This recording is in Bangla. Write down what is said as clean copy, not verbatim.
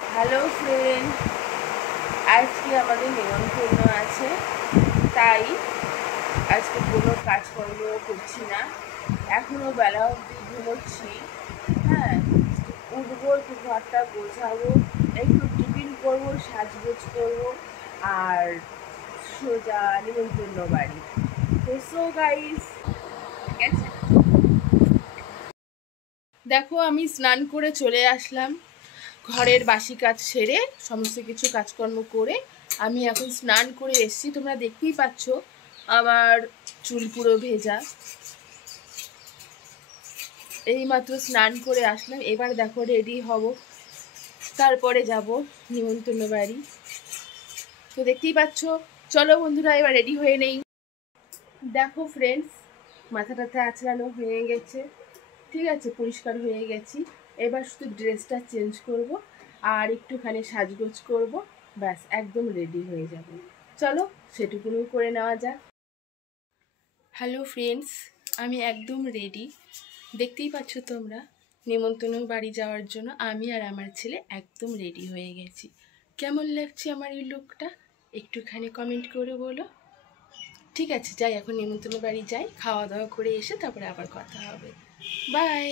হ্যালো ফ্রেন্ড, আজকে আমাদের নিমন্ত্রণ আছে, তাই আজকে কোনো কাজকর্ম করছি না। এখনও বেলা অবধি ঘুমোচ্ছি। হ্যাঁ, উঠবো, একটু ঘরটা গোছাবো, একটু টিফিন করবো, সাজগোজ করবো, আর সোজা নিমন্ত্রণ বাড়ি। তো সো গাইস, ঠিক আছে, দেখো আমি স্নান করে চলে আসলাম। ঘরের বাসি কাজ সেরে সমস্ত কিছু কাজকর্ম করে আমি এখন স্নান করে এসেছি। তোমরা দেখতেই পাচ্ছ আমার চুল পুরো ভেজা। এইমাত্র স্নান করে আসলাম, এবার দেখো রেডি হব, তারপরে যাব নিমন্ত্রণ বাড়ি। তো দেখতেই পাচ্ছ, চলো বন্ধুরা এবার রেডি হয়ে নেই। দেখো ফ্রেন্ডস, মাথা টাথা আঁচড়ানো হয়ে গেছে, ঠিক আছে, পরিষ্কার হয়ে গেছি। এবার শুধু ড্রেসটা চেঞ্জ করব আর একটুখানি সাজগোজ করব, ব্যাস একদম রেডি হয়ে যাব। চলো সেটুকুনি করে নেওয়া যাক। হ্যালো ফ্রেন্ডস, আমি একদম রেডি। দেখতেই পাচ্ছ তোমরা, নিমন্ত্রণ বাড়ি যাওয়ার জন্য আমি আর আমার ছেলে একদম রেডি হয়ে গেছি। কেমন লাগছে আমার এই লুকটা একটুখানি কমেন্ট করে বলো। ঠিক আছে, যাই এখন নিমন্ত্রণ বাড়ি যাই, খাওয়া দাওয়া করে এসে তারপরে আবার কথা হবে। বাই।